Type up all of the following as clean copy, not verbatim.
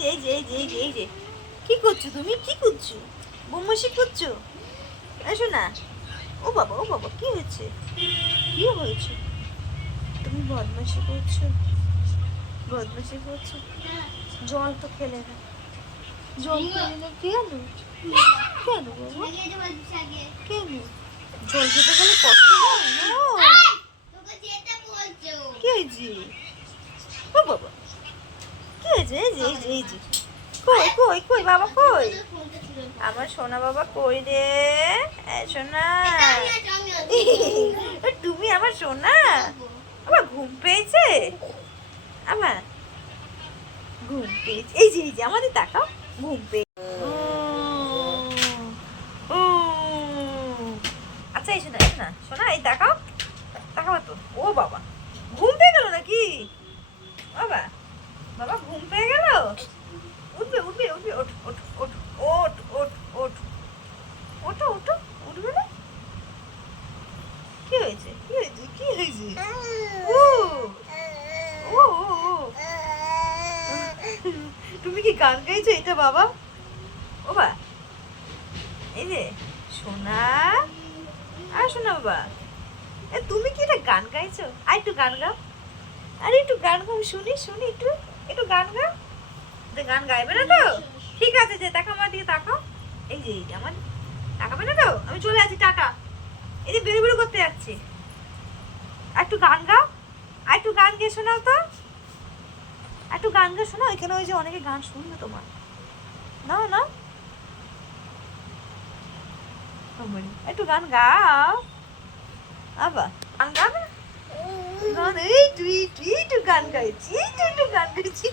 যে এই যে এই যে এই যে এই যে কি করছো তুমি? কি করছো? বদমাশি করছো? এসো না। ও বাবা কি হয়েছে? কি হয়েছে? তুমি বদমাশি করছো? বদমাশি করছো? জল তো খেলে না। জল খেলে না কেন? কেন বাবা? কেন? জল খেতে গেলে কষ্ট হয় না? কি হয়েছে? ও বাবা কি হয়েছে? এই যে এই যে এই যে কই কই কই বাবা কই? আমার সোনা বাবা কই রে? সোনা তুমি আমার সোনা? আমার ঘুম পেয়েছে? আমার ঘুম পেয়েছে। এই যে আমাদের তাকাও। ঘুম পেয়েছে। আচ্ছা এই শোনা এই না শোনা এই তাকাও। তাকাও তো। ও বাবা ঘুম পেয়ে গেল নাকি? বাবা বাবা ঘুম পেয়ে গেল? উঠবে উঠবে উঠবে ওঠ ওঠ ওঠ ওঠ ওঠ ওঠ ওঠো ওঠো উঠবে না? কি হয়েছে? কি হয়েছে? কি হয়েছে? ও ও ও তুমি কি গান গাইছো এটা বাবা? ও বা এই যে সোনা আর শোনা বাবা তুমি কি এটা গান গাইছো? আর একটু গান গাও। আরে একটু গান গাও শুনি শুনি একটু একটু গান গাও। গান গাইবে না তো? ঠিক আছে যে দেখো আমার দিকে তাকাও। এই যে আমার তাকাবে না তো? আমি চলে আছি টাটা। এই যে বেরো বেরো করতে যাচ্ছি। আর একটু গান গাও। আর একটু গান গিয়ে শোনাও তো। আর একটু গান গিয়ে শোনাও। এখানে ওই যে অনেকে গান শুনবে তোমার। না না একটু গান গাও। আবার গান গাবে? গান এই তুই তুই একটু গান গাইছি এই তুই একটু গান গাইছি।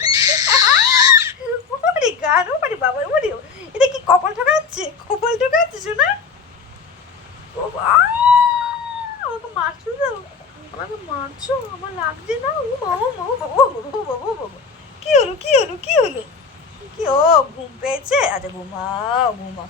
ওরে গান ও মানে বাবা ওরে এটা কি কপাল ঠোকা হচ্ছে? কপাল ঠোকা হচ্ছে শোনা? ও আমাকে মারছো তো? আমাকে মারছো? আমার লাগছে না? ও বাবা ও বাবা ও বাবা ও বাবা ও বাবা কি হলো কি হলো কি হলো? কি ও ঘুম পেয়েছে? আচ্ছা ঘুমাও ঘুমাও।